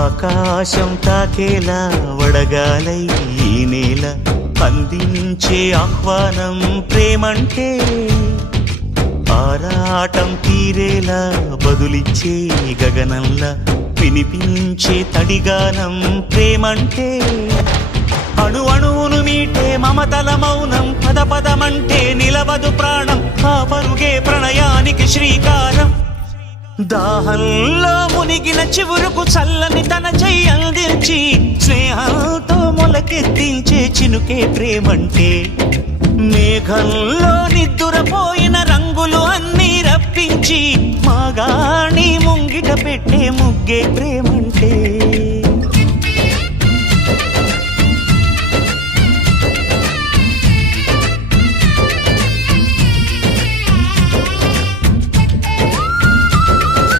ఆకాశం తాకేలా వడగాలై ఈ నేల అందించే ఆహ్వానం ప్రేమంటే, ఆరాటం తీరేలా బదులిచ్చే గగనంలా వినిపించే తడిగానం ప్రేమంటే, అణు అణువును మీటే మమతల మౌనం పద పదమంటే నిలవదు ప్రాణం, ఆ పరుగే ప్రణయానికి శ్రీకారం. దాహంలో మునిగిన చివురుకు చల్లని తన చెయ్యి అందించి స్నేహంతో మొలకెత్తించే చినుకే ప్రేమంటే, మేఘంలో నిద్దురపోయిన రంగులు అన్నీ రప్పించి మాగాణి ముంగిట పెట్టే ముగ్గే ప్రేమ.